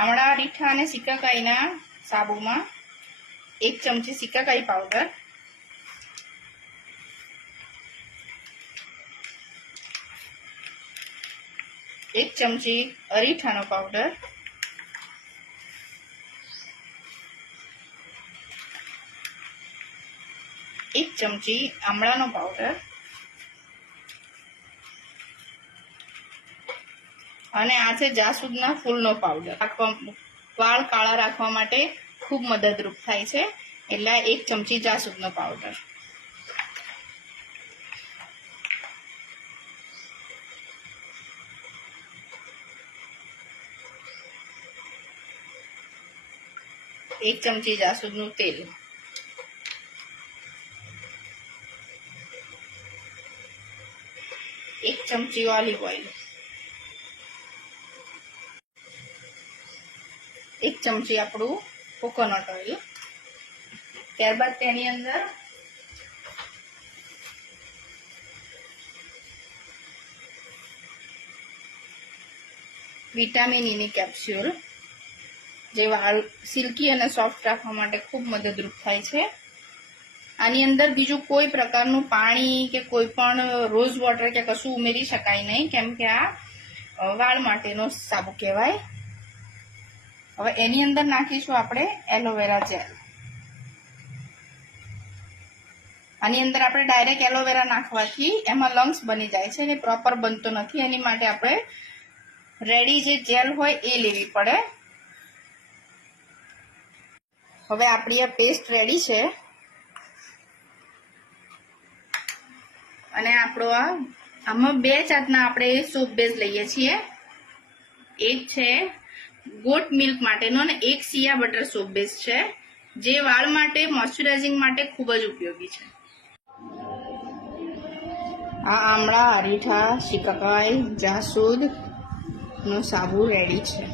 આમળા અરીઠા અને સિકાકાઈના સાબુમાં 1 ચમચી સિકાકાઈ પાવડર, 1 ચમચી અરીઠાનો પાવડર, 1 ચમચી આમળાનો પાવડર અને આ છે જાસૂદના ફૂલનો પાવડર. વાળ કાળા રાખવા માટે ખૂબ મદદરૂપ થાય છે, એટલે 1 ચમચી જાસૂદનો પાવડર. એક ચમચી જાસૂદનું તેલ, 1 ચમચી ઓલિવ ઓઇલ, 1 ચમચી આપણું કોકોનટ ઓઇલ. ત્યારબાદ તેની અંદર વિટામિન ઈની કેપ્સ્યુલ, જે વાળ સિલ્કી અને સોફ્ટ રાખવા માટે ખૂબ મદદરૂપ થાય છે. આની અંદર બીજું કોઈ પ્રકારનું પાણી કે કોઈ પણ રોઝ વોટર કે કશું ઉમેરી શકાય નહીં, કેમ કે આ વાળ માટેનો સાબુ કહેવાય. હવે એની અંદર નાખીશું આપણે એલોવેરા જેલ. આની અંદર આપણે ડાયરેક્ટ એલોવેરા નાખવાથી એમાં લંગ્સ બની જાય છે અને પ્રોપર બનતો નથી. એની માટે આપણે રેડી જે જેલ હોય એ લેવી પડે. હવે આપણી આ પેસ્ટ રેડી છે અને આપણો આમાં 2 જાતના આપણે સોપ બેઝ લઈએ છીએ. એક છે ગોટ મિલ્ક માટેનો અને એક સિયા બટર સોપ બેઝ છે, જે વાળ માટે મોઇશ્ચરાઇઝિંગ માટે ખૂબ જ ઉપયોગી છે. આ આમળા, અરીઠા, સિકાકાઈ, જાસૂદ નો સાબુ રેડી છે.